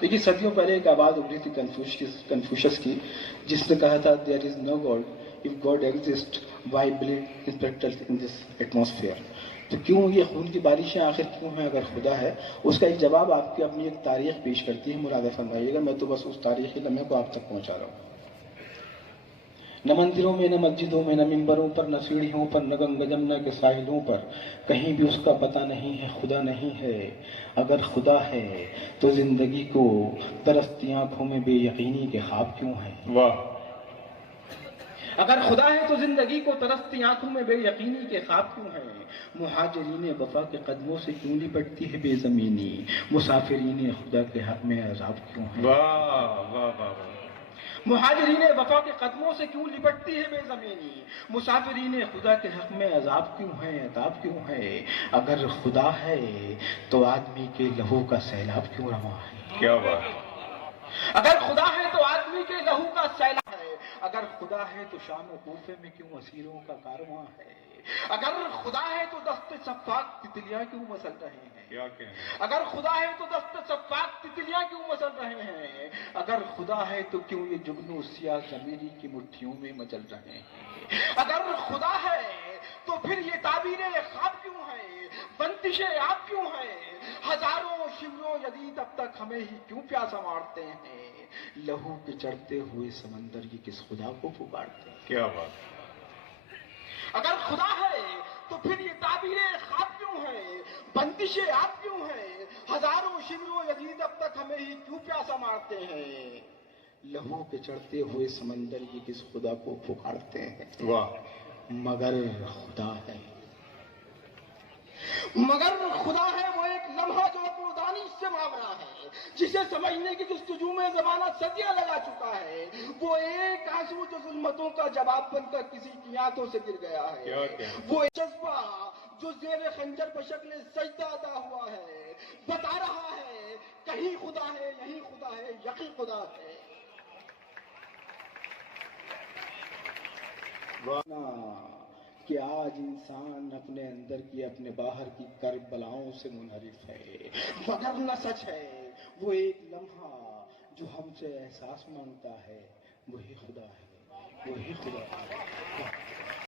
देखिए सदियों पहले एक आवाज उभरी थी कन्फ्यूशस की, जिसने कहा था there is no God, if God exist why bleed inspectors in this atmosphere. तो क्यों ये खून की बारिशें आखिर क्यों हैं अगर खुदा है? उसका एक जवाब आपकी अपनी एक तारीख पेश करती है, मुराद फरमाइएगा। मैं तो बस उस तारीखी लम्हे को आप तक पहुंचा रहा हूँ। न मंदिरों में, न मस्जिदों में, न मिंबरों पर, न सीढ़ियों पर, न गंगा जमुना के साहिलों पर, कहीं भी उसका पता नहीं है, खुदा नहीं है। अगर खुदा है तो जिंदगी को तरसती आंखों में बेयकीनी के ख्वाब क्यों हैं? वाह। अगर खुदा है तो जिंदगी को तरसती आंखों में बेयकीनी के ख्वाब क्यों हैं? मुहाजिरीन वफा के कदमों से क्यों लिपटती है बेजमीनी? मुसाफिरीन खुदा के हक में अजाब क्यों है? वाह वाह वाह वाह। मुहाजिरीन वफा के कदमों से क्यों लिपटती है बेजमीनी? मुसाफिरीन खुदा के हक में अजाब क्यों है, अताब क्यों है? अगर खुदा है तो आदमी के लहू का सैलाब क्यों रवा है? क्या बात। अगर खुदा है तो आदमी के लहू का सैलाब है। अगर खुदा है तो शाम और कूफे में क्यों असीरों का कारवां है? अगर खुदा है तो दस्ते सफ़ाक तितलियां क्यों मसल रहे हैं? क्या कहना। अगर खुदा है तो दस्ते सफ़ाक तितलियां क्यों मसल रहे हैं? अगर खुदा है तो क्यों ये जुगनू सियाह ज़मीरी की मुट्ठियों में मचल रहे हैं? अगर खुदा है तो फिर ये ताबीरें ख्वाब क्यों है, बंदिशें आप क्यों है? हजारों शिवरों यदीद अब तक हमें ही क्यों प्यासा मारते हैं? लहू के चढ़ते हुए समंदर ये किस खुदा को पुकारते हैं? क्या बात। अगर खुदा है तो फिर ये ताबीरें ख्वाब क्यों है, बंदिशें आप क्यों है? हजारों शिवरों यदीद अब तक हमें ही क्यों प्यासा मारते हैं? लहू के चढ़ते हुए समंदर ये किस खुदा को पुकारते हैं? वाह। मगर खुदा है, मगर खुदा है वो एक लम्हा जो अपनी दानिश से मावरा है, जिसे समझने की जस्तजू में जमाना सदियां लगा चुका है। वो एक आंसू जो जुल्मतों का जवाब बनकर किसी की आंखों से गिर गया है। वो एक जज्बा जो जेर खंजर पर शक्ल सजदा अदा हुआ है, बता रहा है कहीं खुदा है, यहीं खुदा है, यकीन खुदा है। कि आज इंसान अपने अंदर की, अपने बाहर की करबलाओं से मुनहरिफ है, मगर न सच है वो एक लम्हा जो हमसे एहसास मांगता है, वही खुदा है, वही खुदा है।